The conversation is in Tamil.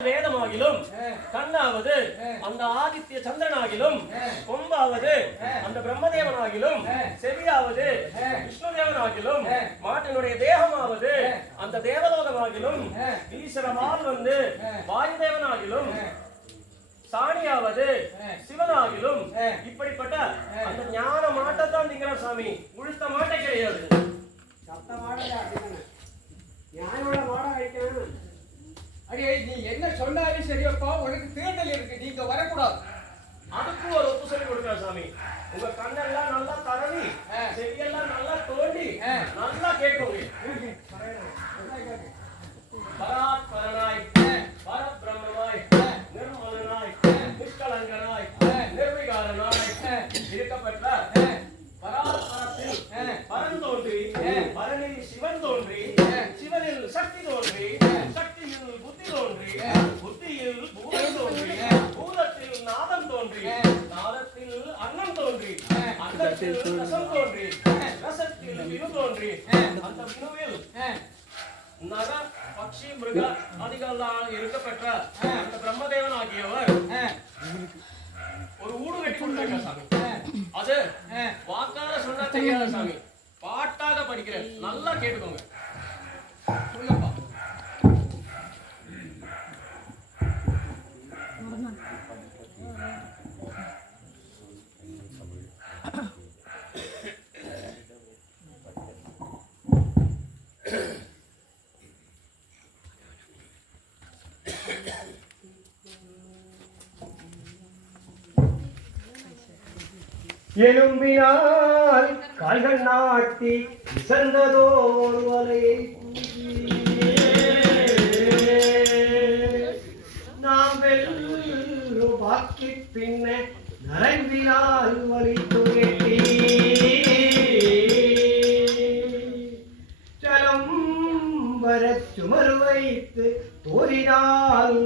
வேதமாகிலும் கண்ணாவது அந்த ஆதித்ய சந்திரனாகிலும் கொம்பாவது அந்த பிரம்மதேவனாகிலும் செவியாவது விஷ்ணுதேவனாகிலும் மாட்டினுடைய தேகமாவது அந்த தேவலோகமாகிலும் ஈஸ்வரவால் வந்து வாயுதேவனாகிலும் சாணியாவது சிவனாகிலும் இப்படிப்பட்ட அந்த ஞான மாட்டத்தான் திங்கிறார் சாமி. உழுத்த மாட்டை கிடையாது. சத்த மாடா ஞானோட மாடா வைக்கணும். அடியே நீ என்ன சொன்னாலும் சரியப்பா, உனக்கு தேடல் இருக்கு, நீங்க வரக்கூடாது. அதுக்கும் ஒரு ஒப்பு சொல்லி கொடுக்கிறார் சாமி. உங்க கண்ணெல்லாம் நல்லா தரவி, செவியெல்லாம் நல்லா தோண்டி நல்லா கேட்கோங்க. பராத்பரனாய் பரபிரம்மனாய் நிர்மலனாய் நிஷ்கலங்கனாய் நிர்விகாரனாய் இருக்கப்பட்ட பராத்பரத்தில் பரன் தோன்றி பரனில் சிவன் தோன்றி சிவனில் சக்தி தோன்றி சக்தியில் புத்தி தோன்றி புத்தியில் பூதம் தோன்றி பூதத்தில் நாதம் தோன்றி நாதத்தில் அன்னம் தோன்றி அன்னத்தில் ரசம் தோன்றி ரசத்தில் வினு தோன்றி அந்த வினுவில் நர பக்ஷி மிருக அதிகளால் இருக்கப்பட்ட அந்த பிரம்மதேவன் ஆகியவர் ஒரு ஊடு கட்டி கொடுத்திருக்கார் சாமி. அது வாக்கால சொன்னா தெரியாத சாமி, பாட்டாக படிக்கிறேன், நல்லா கேட்டுக்கோங்க. சொல்லப்பா. எலும்பினால் கால்கள் நாட்டி இசந்ததோர் வலையை நாம் வெல்லும் பாக்கி பின்ன நரம்பினால் வலி துயட்டி சலம் வர சுமர் வைத்து தோறினால்